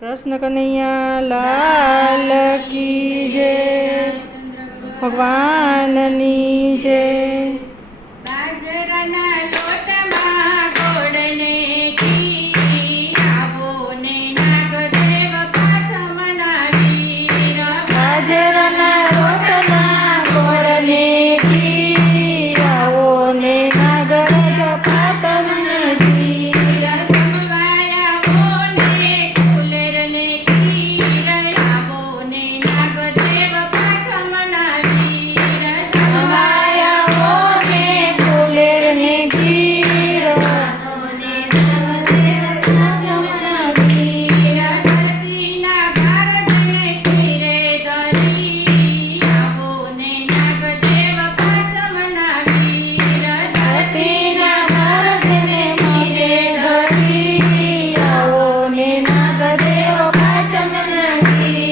कृष्ण कन्हैया लाल की जय, भगवान नी जय। बाजराना लोटમાં ગોળને ઘી, આવો ને નાગદેવ પાથ મનાવી। બાજરાના રોટલા ગોળને ઘી, આવો ને નાગરાજ પાથ મનાવી। જમવાયા મોને કુલેરને ખીર, આવો ને નાગદેવ પાથ મનાવી। જમાયા ને ફૂલેર ને ઘી, આવો ને નાગદેવ પાથ મનાવી। ધરતીના ભારતને શિરે ધરી, આવો ને નાગદેવ પાથ મનાવી। ધરતીના ભારતને શિરે ધરી, આવો ને નાગદેવ પાથ મનાવી।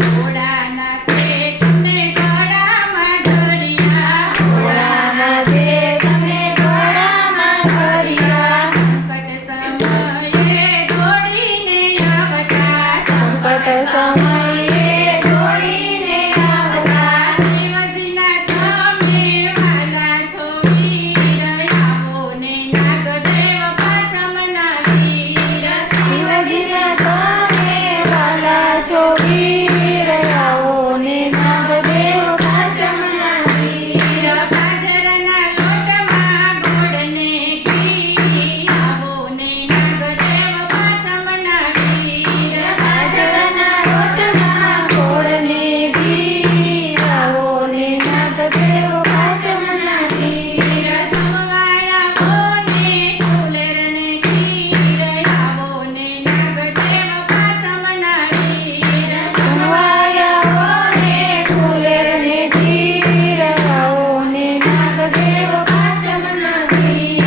ઘોડાના ટેકને ગળામાં ધર્યા, ઘોડાના દે તમે ગળામાં ધર્યા। સંકટ સમયે દોડીને આવતા, સંકટ સમયે દોડીને આવતા। શિવજીના તમે વાલા છો વીર, આવો ને નાગદેવ પાથ મનાવી। શિવજીના તમે વાલા છો વીર, આવો ને નાગદેવ પાથ મનાવી। બાજરાના લોટમાં ગોળને ઘી, આવો ને નાગદેવ પાથ મનાવી। બાજરાના રોટલા ગોળને ઘી, આવો ને નાગદેવ પાથ મનાવી। જમવાયા મોને કુલેરને ખીર, આવો ને નાગદેવ પાથ મનાવી। જમવાયા ને ફૂલેર ને ઘી, આવો ને નાગદેવ પાથ મનાવી।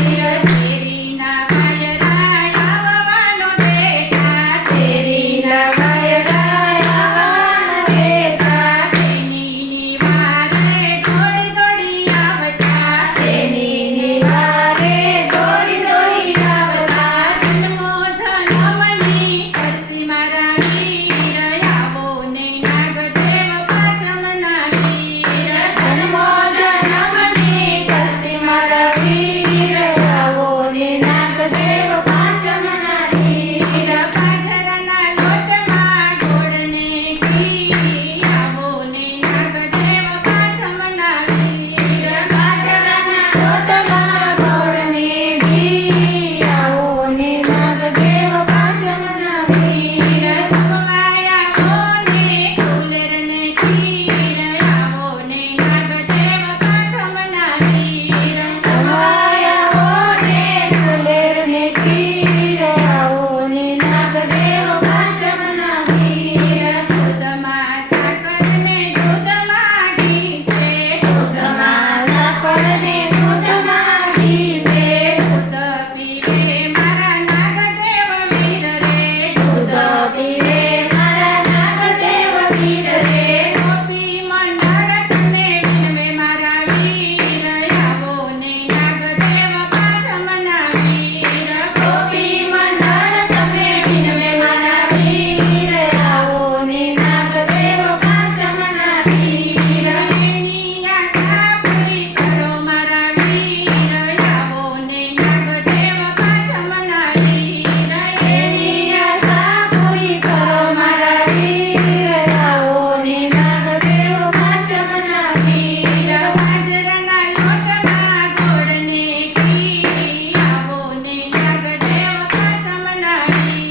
શેરીના વાયરા આવવાનો દેખા, શેરીના વાયરા આવવાના દેખા, તેની વારે દોડી દોડી આવતા, તેની નિવારે દોડી દોડી આવતા। જન્મો જન્મની કરતી મારા વીર, આવો ને નાગદેવ પાથ મનાવી। જન્મો જન્મની કરતી મારા વીર, આવો ને નાગદેવ પાથ મનાવી। બાજરાના લોટમાં ગોળને ઘી, આવો ને નાગદેવ પાથ મનાવી। બાજરાના રોટલા ગોળને ઘી, આવો ને નાગદેવ પાથ મનાવી। જમવાયા મોને કુલેરને ખીર, આવો ને નાગદેવ પાથ મનાવી। જમાયા ને ફૂલેર ને ઘી, આવો ને નાગદેવ પાથ મનાવી। દૂધમાં સાકરને દૂધમાં ઘી છે, દૂધમાં સાકર ને દૂધમાં ઘી છે, દૂધ પીવે મારા નાગદેવ વીર રે, દૂધ પીવે મારા નાગદેવ વીર રે। ગોપી મંડળ તને વિનવે મારા વીર, આવો ને નાગદેવ પાથ મનાવી। ગોપી મંડળ તમે વિનવે મારા વીર, આવો ને નાગદેવ પાથ મનાવી। એની આશા પૂરી કરો મારા વીર, આવો ને નાગદેવ પાથ મનાવી। એની આશા પૂરી કરો મારા વીર, આવો ને નાગદેવ પાથ મનાવી। બાજરાના લોટમાં ગોળને ઘી, આવો ને નાગદેવ પાથ મનાવી।